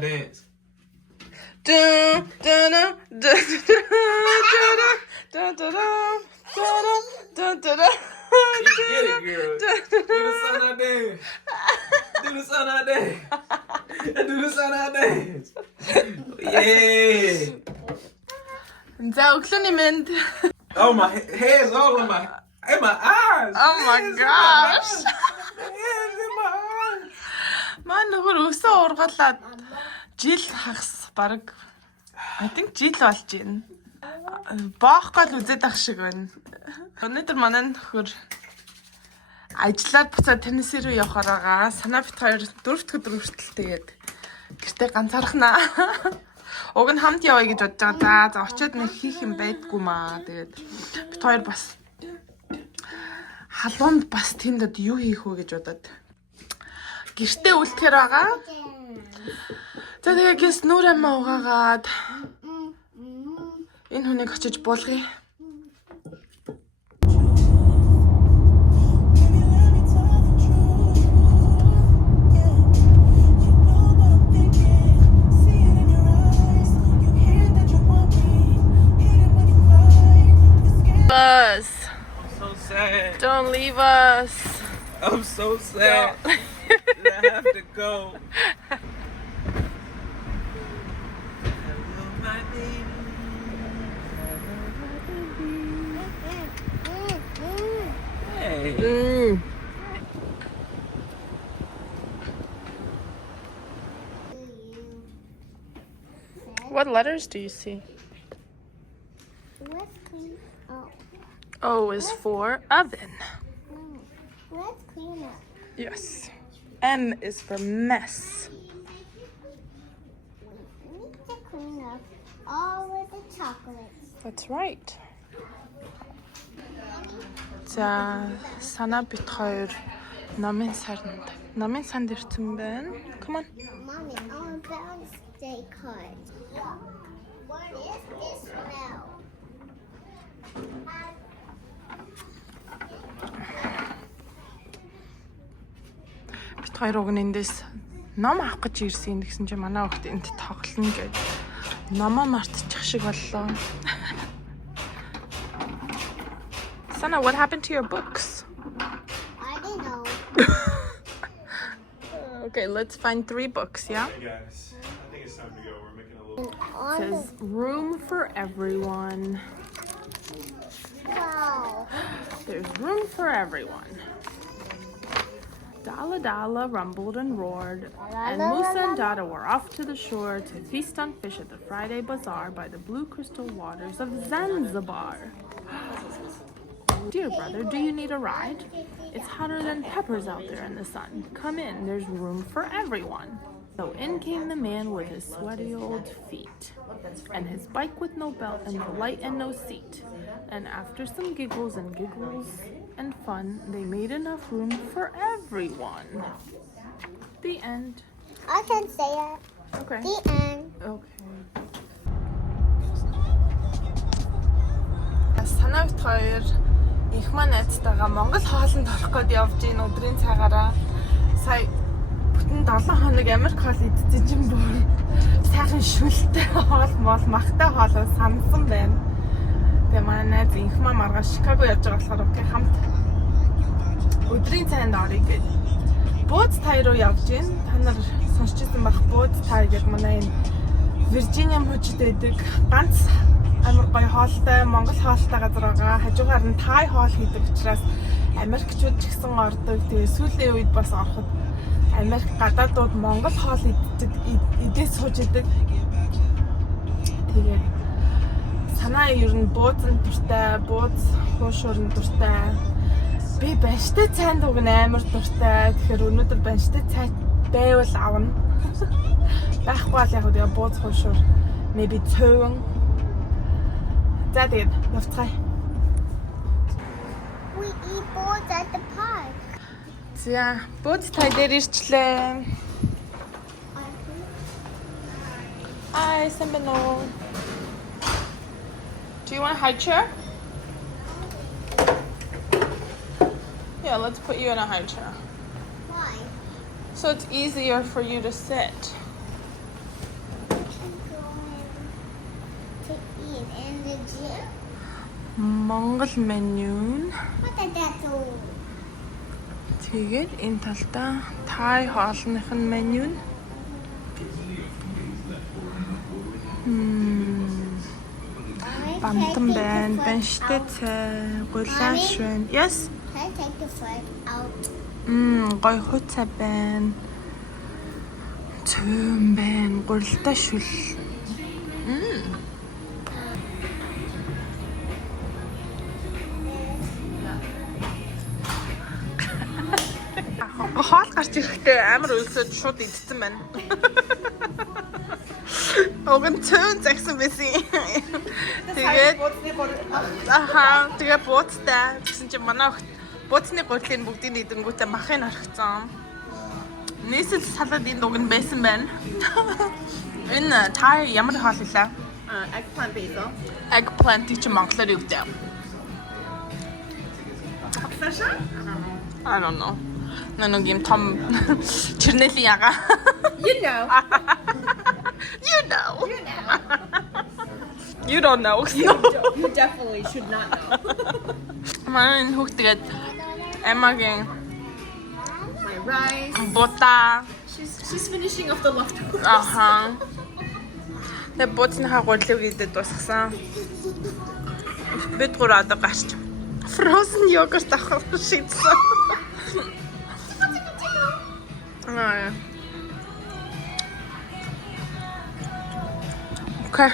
dance. Dun, dun, dun, dun, dun, dun, dun, dun, dun, dun, dun. You get it, girl. Do the sun out dance. Do the sun out dance. Do the sun out dance. Yeah. За өглөөний мэнд. Oh, my head's all in my eyes. Oh my gosh. Hands in my eyes. Маань нөхөр өсөө ургалаад жил хагас баг I think жил болж байна. Боох гол үзээд ах шиг байна. Өнөөдөр манай нөхөр ажлаад буцаад теннисээ рүү явахаар байгаа. Санаа бит хоёр 4 дахь өдөр хүртэл тэгээд гэртээ ганцаархнаа. Уг нь хамт явъя гэж бодож байгаа. За очиод нэг хийх юм байдгүй маа. Тэгээд бит хоёр бас халуунд бас тэнд юу хийх вэ гэж бодоод гэртээ үлдэхээр байгаа. За тэгээд гэс нүр амаа угаагаад энэ хүнийг очиж буулгая. Us. So sad. Don't leave us. I'm so sad. I have to go. Hey. What letters do you see? Let's clean up. O is for oven. Let's clean up. Yes. M is for mess. We need to clean up all of the chocolates. That's right. За санаа бит хоёр намын санд ирсэн байна. Come on. Mommy, I want balance day card. What is this smell? Бит хоёр уг нь эндээс ном авах гэж ирсэн гэсэн чинь манай хүүхд энд тоглоно гэж номоо мартчих шиг боллоо. Sana, what happened to your books? I don't know. Okay, let's find 3 books, yeah? Hey guys, I think it's time to go. We're making a little. It says room for everyone. Wow. There's room for everyone. Dala Dala rumbled and roared, and Musa and Dada were off to the shore to feast on fish at the Friday bazaar by the blue crystal waters of Zanzibar. Dear brother, do you need a ride? It's hotter than peppers out there in the sun. Come in, there's room for everyone. So in came the man with his sweaty old feet, and his bike with no belt and no light and no seat. And after some giggles and fun, they made enough room for everyone. The end. I can say it. Okay. The end. Okay. Санаа бит хоёр их маань найзтайгаа Монгол хоолнд орох гээд явж гин өдрийн цагаараа сая бүтэн 7 хоног Америк хоол идсэн чинь бүр сайхан шүлтэй хоол мол махтай хоолоо сансан байна. Тэгээ манай найз их маа маргааш Чикаго явж байгаа болохоор окей хамт өдрийн цайнд орё гэж бууз тай руу явж гин. Та нар сонсч ирсэн байх бууз тай гэдэг манай энэ Виржиниа мужид байдаг ганц амар гоё хоолтой Монгол хоолтой газар байгаа. Хажуугаар нь тай хоол хийдэг учраас Америкчууд ч гэсэн ордог. Тэгээ сүүлийн үед бас ороход Америк гадаадууд Монгол хоол идээд сууж идэг. Тэгээд санаа ер нь буузан дуртай, бууз хуушуурн дуртай. Би банштай цайнд уг нь амар дуртай. Тэгэхээр өнөөдөр банштай цай байвал авна. Байхгүй бол яг тэгээ бууз хуушуур maybe цөөн. За тэгээд явцгаая. We eat boards at the park. За бууз тай дээр ирчлээ. Hi, Seminole. Do you want a high chair? Yeah, let's put you in a high chair. Why? So it's easier for you to sit. Монгол меню. What did that do? Тэгээд энэ талдаа Thai хоолных нь меню нь. Бамтан байна, банштай цай, гулааш байна. Yes. Can I take the flag out? Гой хуцаа байна. Цөм байна, гурилтай шүл. Хоол гарч ирэхдээ амар өлсөд шууд идсэн байна. Уг нь цөөн загсан байсан. Тэгээд тэгээ бууцтай. Тэгсэн чинь манай охид бууцны гурлын бүгдийг нэдэнгүүтээ махыг орхицсан. Нийсэл салаад энэ уг нь байсан байна. Энэ Thai ямар хоол хэлээ? Eggplant basil. Eggplant чинь монголоор юу гэдэг? I don't know. Нэг юм том чирнэлийн яга. You know. You know. You don't know. You definitely should not know. Манай хүүхдгээд Эмагийн My rice. бута She's finishing off the leftovers. аха. Тэг бууцныхаа гурлыг идээд дуусгасан. Бид гурав одоо гарч frozen yogurt авах шийдсэн. Okay.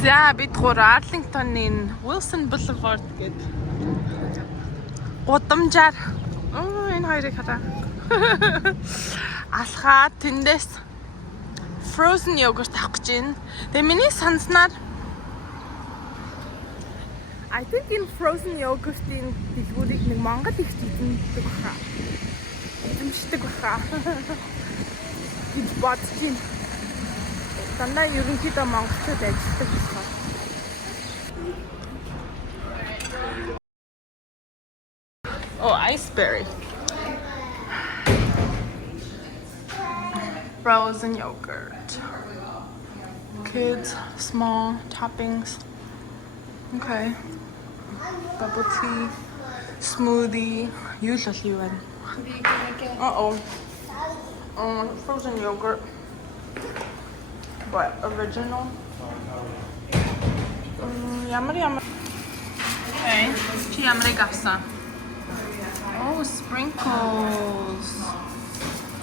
За бид гурав Arlington-ийн Wilson Boulevard гээд гудамжаар энэ хоёрыг хараа. Алхаад тэндээс frozen yogurt авах гэж байна. Тэгээ миний санснаар I think энэ frozen yogurt-ийн дэлгүүрийг нэг Монгол их эзэмшдэг баха. Эзэмшдэг баха. гэж бодож байна. Дандаа ерөнхийдөө монголчууд ажилладаг баха. Oh, iceberry. Frozen yogurt. Kids, small toppings. Okay. Bubble tea, smoothie. You shall see one. Uh-oh. Frozen yogurt. What? Original? Yummy. Okay. Chi yummy gafsa. Oh, sprinkles.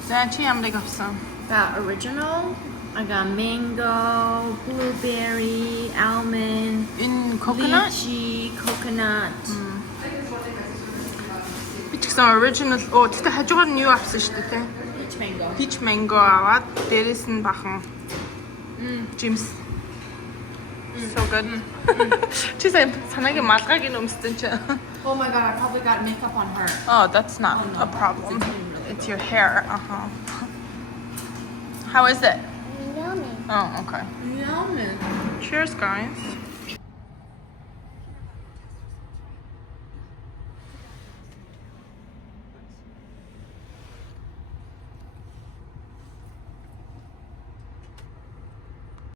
That's yummy gafsa. Got original. I got mango, blueberry, almond, In coconut? lychee, coconut. Би ч гэсэн original. Oh, тэгтээ хажуугаар нь юу авсан шүү дээ, тэ? Peach mango. Peach mango аваад дээрэс нь бахан Jims. So good. Чи санаагийн малгайг өмссөн чи. Oh my god, I probably got makeup on her. Oh, that's not a problem. It's your hair. How is it? Yummy. Oh, okay. Yummy. Cheers, guys.